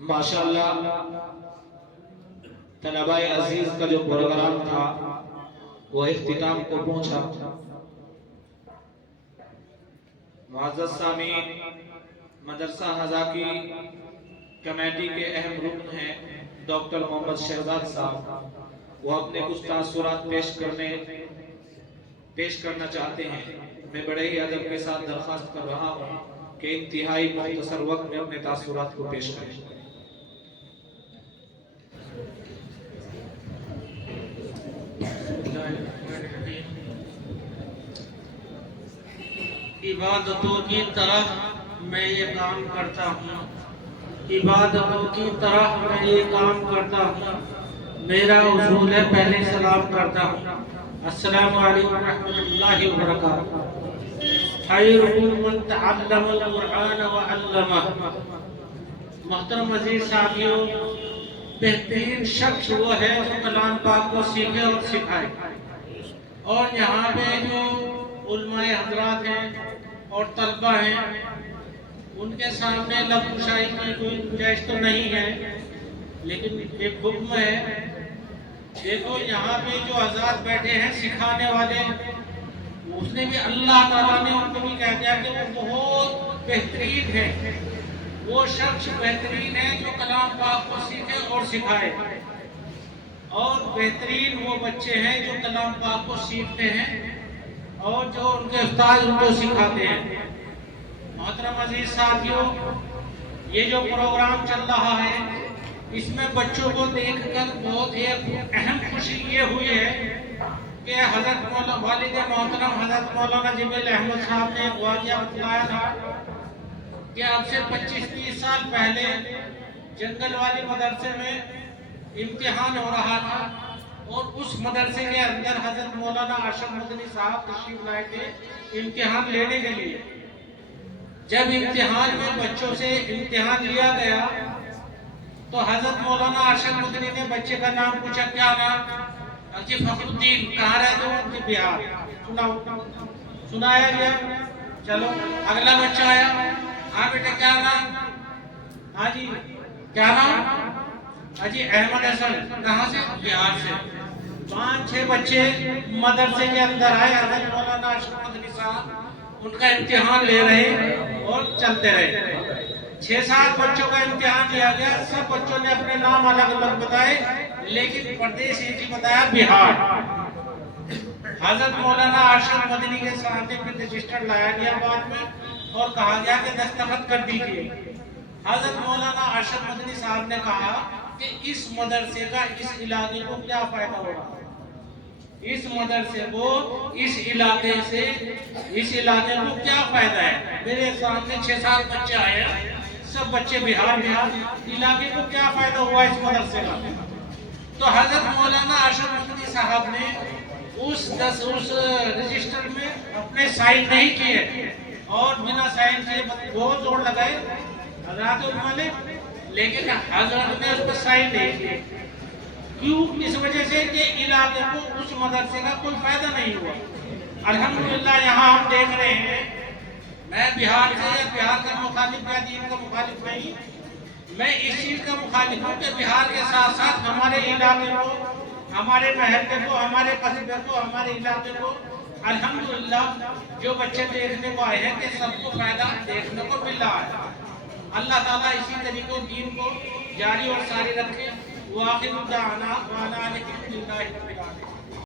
माशाअल्लाह तलबाए अजीज का जो प्रोग्राम था वो इख्तिताम को पहुंचा। मुअज़्ज़ज़ सामीन, मदरसा हज़ा की कमेटी के अहम रुकन हैं डॉक्टर मोहम्मद शहजाद साहब। वो अपने कुछ तासुरात पेश करना चाहते हैं। मैं बड़े ही अदब के साथ दरख्वास्त कर रहा हूँ कि इंतहाई मुख्तसर वक्त में अपने तासुरात को पेश करें। इबादतों की तरह मैं ये काम करता हूँ, इबादतों की तरह मैं ये काम करता हूँ। मेरा उसूल है पहले सलाम करता हूँ। अस्सलामु अलैकुम रहमतुल्लाहि व बरकातुहू। खैरुकुम मन तअल्लमल कुरआन व अल्लमह। मोहतरम अजीज साथियों, बेहतरीन शख्स वो है जो कलाम पाक को सीखे और सिखाए। और यहाँ पे जो उलमाए हजरात हैं और तलबा हैं, उनके सामने लफ्ज़-ओ-शायरी की कोई गुंजाइश तो नहीं है, लेकिन एक हुक्म है। देखो यहाँ पे जो आज़ाद बैठे हैं सिखाने वाले, उसने भी अल्लाह ताला ने उनको भी कह दिया कि वो बहुत बेहतरीन है। वो शख्स बेहतरीन है जो कलाम पाक को सीखे और सिखाए। और बेहतरीन वो बच्चे हैं जो कलाम पाक को सीखते हैं और जो उनके उस्ताद उनको सिखाते हैं। मोहतरम अजीज साथियों, ये जो प्रोग्राम चल रहा है इसमें बच्चों को देखकर बहुत ही अहम खुशी ये हुई है कि हजरत वालिद मोहतरम हजरत मौलाना जिब्रील अहमद साहब ने एक वाक़या बताया था कि अब से 25-30 साल पहले जंगल वाली मदरसे में इम्तिहान हो रहा था और उस मदरसे के अंदर हजरत मौलाना आशफ मदनी साहब तशरीफ लाए थे इम्तिहान लेने के लिए। जब इम्तिहान में बच्चों से इम्तिहान लिया गया तो हजरत मौलाना आशफ मदनी ने बच्चे का नाम पूछा, क्या नाम? जी फखरुद्दीन। कहाँ रहते हो? जी बिहार। सुनाया गया। चलो अगला बच्चा आया। हाँ बेटा क्या नाम? हाँ जी क्या नाम? जी अहमद हसन। कहाँ से? बिहार से। 5-6 बच्चे मदरसे के अंदर आए। हजरत मौलाना आशफ मदनी साहब उनका इम्तिहान ले रहे और चलते रहे। 6-7 बच्चों का इम्तिहान लिया गया। सब बच्चों ने अपने नाम अलग अलग बताए, लेकिन प्रदेश एक ही बताया, बिहार। हजरत मौलाना आशफ मदनी के सामने फिर रजिस्टर लाया गया बाद में और कहा गया कि दस्तखत कर दीजिए। हजरत मौलाना आशफ मदनी साहब ने कहा कि इस मदरसे का इस इलाके को क्या फायदा हो रहा है, इस मदरसे को इस इलाके से इस इलाके को क्या फायदा है। मेरे सामने 6-7 बच्चे आए, सब बच्चे बिहार इलाके को क्या फायदा हुआ इस मदरसे का। तो हजरत मौलाना आशफ मदनी साहब ने उस रजिस्टर में अपने साइन नहीं किए और बिना साइन किए बहुत जोर लगाए हजरत वाले, लेकिन हजरत ने उस पर साइन नहीं किए। क्यों? इस वजह से कि इलाके को उस मदरसे का कोई फायदा नहीं हुआ। अल्हम्दुलिल्लाह यहाँ हम देख रहे हैं, मैं बिहार से या बिहार का मुखालिफ या दीन का मुखालिफ नहीं, मैं इस चीज का मुखालिफ हूँ कि बिहार के साथ साथ हमारे इलाके को, हमारे महल्ले को, हमारे कस्बे को, हमारे इलाके को अल्हम्दुलिल्लाह जो बच्चे देखने को आए हैं कि सबको फायदा देखने को मिल रहा है। अल्लाह ताला इसी तरीके दीन को जारी और सारी रखे। वाखिर दाना वाला